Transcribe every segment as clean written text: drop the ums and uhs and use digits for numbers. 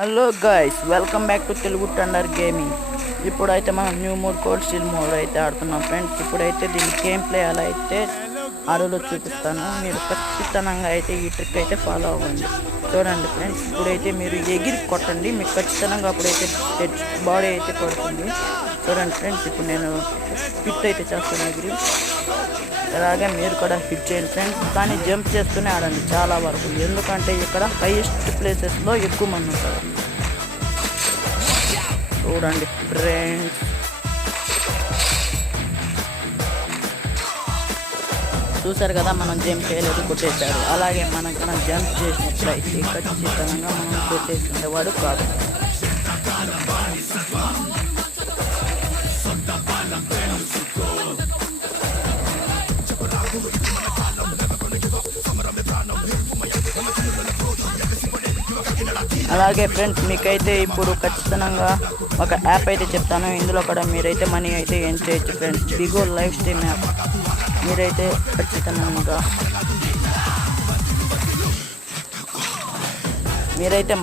Hello guys, welcome back to Telugu thunder gaming. ఇప్పుడైతే మనం new mode cold steel mode అయితే ఆడుతున్నాం ఫ్రెండ్స్. ఇప్పుడైతే దీని గేమ్ ప్లే అలా అయితే ఆడలో చూపిస్తాను. మీరు ఖచ్చితంగా అయితే ఈ ట్రిక్ అయితే ఫాలో అవ్వండి. చూడండి ఫ్రెండ్స్, ఇప్పుడైతే మీరు ఎగిరి కొట్టండి, మీకు ఖచ్చితంగా అప్పుడైతే బాడీ అయితే పడుతుంది. చూడండి ఫ్రెండ్స్, ఇప్పుడు నేను హిట్ అయితే చేస్తాను ఎగిరి. అలాగే మీరు కూడా హిట్ చేయండి ఫ్రెండ్స్, కానీ జంప్ చేస్తూనే ఆడండి చాలా వరకు, ఎందుకంటే ఇక్కడ హైయెస్ట్ ప్లేసెస్లో ఎక్కువ మంది ఉంటారు. చూడండి ఫ్రెండ్స్, చూసారు కదా, మనం జంప్ చేయలేదు, కొట్టేశారు. అలాగే మనం కన్నా జంప్ చేసినట్లయితే ఖచ్చితంగా మనం కొట్టేసిండేవాడు కాదు. అలాగే ఫ్రెండ్స్, మీకైతే ఇప్పుడు ఖచ్చితంగా ఒక యాప్ అయితే చెప్తాను. ఇందులో కూడా మీరైతే మనీ అయితే ఎర్న్ చేయొచ్చు friends. Bigo live stream app. మీరైతే ఖచ్చితంగా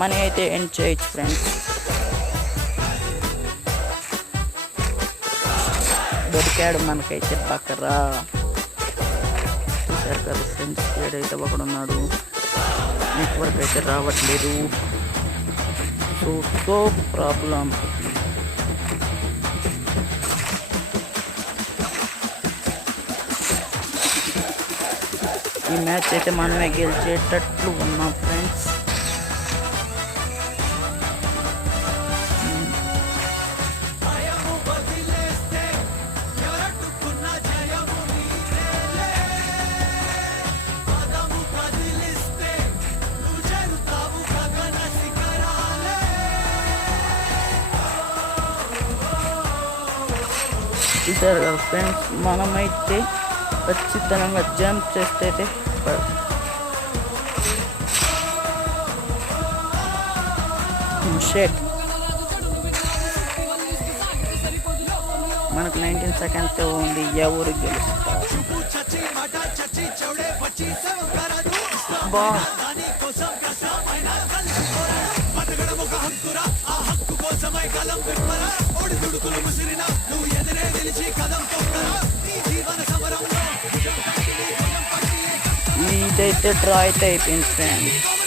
మనీ అయితే ఎర్న్ చేయొచ్చు ఫ్రెండ్స్. దొరికాడు మనకైతే బకరా. చూసారు కదా ఫ్రెండ్స్, ఏడైతే ఒకడున్నాడు, నెట్వర్క్ అయితే రావట్లేదు. So problem. ఈ మ్యాచ్ అయితే మనమే గెలిచేటట్లు ఉన్నాం ఫ్రెండ్స్. చూసారు కదా ఫ్రెండ్స్, మనమైతే ఖచ్చితంగా జంప్ చేస్తే అయితే షేట్ మనకు 19 సెకండ్స్ ఉంది. ఎవరు గెలుస్తారు? ఇదైతే డ్రా అయితే అయిపోయింది ఫ్రెండ్స్.